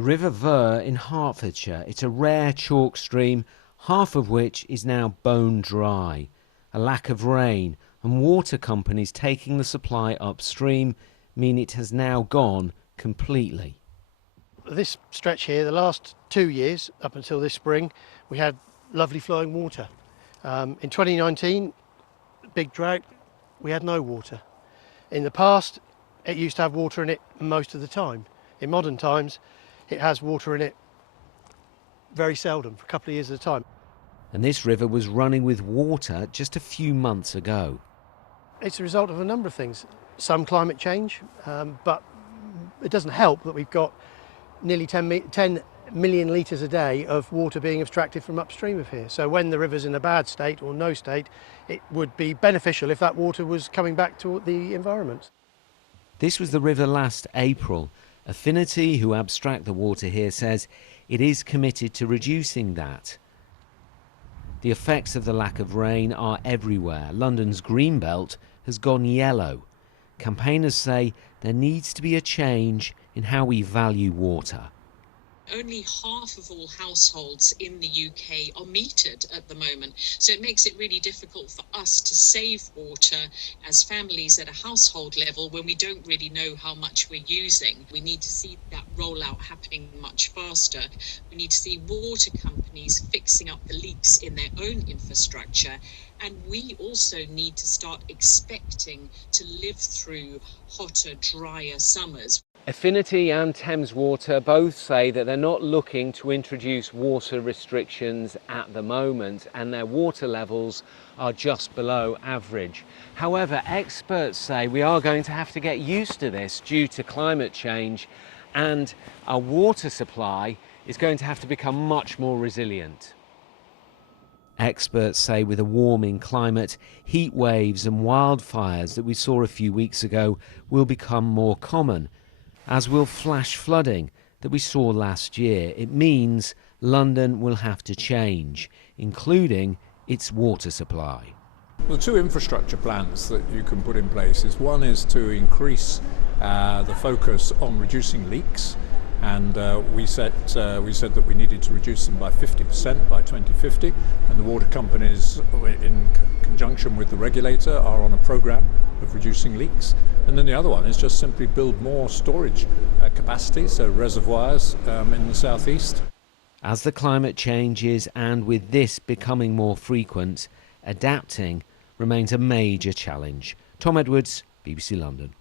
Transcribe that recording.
The River Ver in Hertfordshire. It's a rare chalk stream, half of which is now bone dry. A lack of rain and water companies taking the supply upstream mean it has now gone completely. This stretch here, the last 2 years up until this spring, we had lovely flowing water. In 2019, big drought, we had no water. In the past, it used to have water in it most of the time. In modern times, it has water in it very seldom, for a couple of years at a time. And this river was running with water just a few months ago. It's a result of a number of things. Some climate change, but it doesn't help that we've got nearly 10 million litres a day of water being abstracted from upstream of here. So when the river's in a bad state or no state, it would be beneficial if that water was coming back to the environment. This was the river last April. Affinity, who abstract the water here, says it is committed to reducing that. The effects of the lack of rain are everywhere. London's green belt has gone yellow. Campaigners say there needs to be a change in how we value water. Only half of all households in the UK are metered at the moment. So it makes it really difficult for us to save water as families at a household level when we don't really know how much we're using. We need to see that rollout happening much faster. We need to see water companies fixing up the leaks in their own infrastructure. And we also need to start expecting to live through hotter, drier summers. Affinity and Thames Water both say that they're not looking to introduce water restrictions at the moment, and their water levels are just below average. However, experts say we are going to have to get used to this due to climate change, and our water supply is going to have to become much more resilient. Experts say with a warming climate, heat waves and wildfires that we saw a few weeks ago will become more common, as will flash flooding that we saw last year. It means London will have to change, including its water supply. The two infrastructure plans that you can put in place is one is to increase the focus on reducing leaks, and we said that we needed to reduce them by 50% by 2050, and the water companies, in conjunction with the regulator, are on a programme of reducing leaks. And then the other one is just simply build more storage capacity, so reservoirs in the southeast. As the climate changes, and with this becoming more frequent, adapting remains a major challenge. Tom Edwards, BBC London.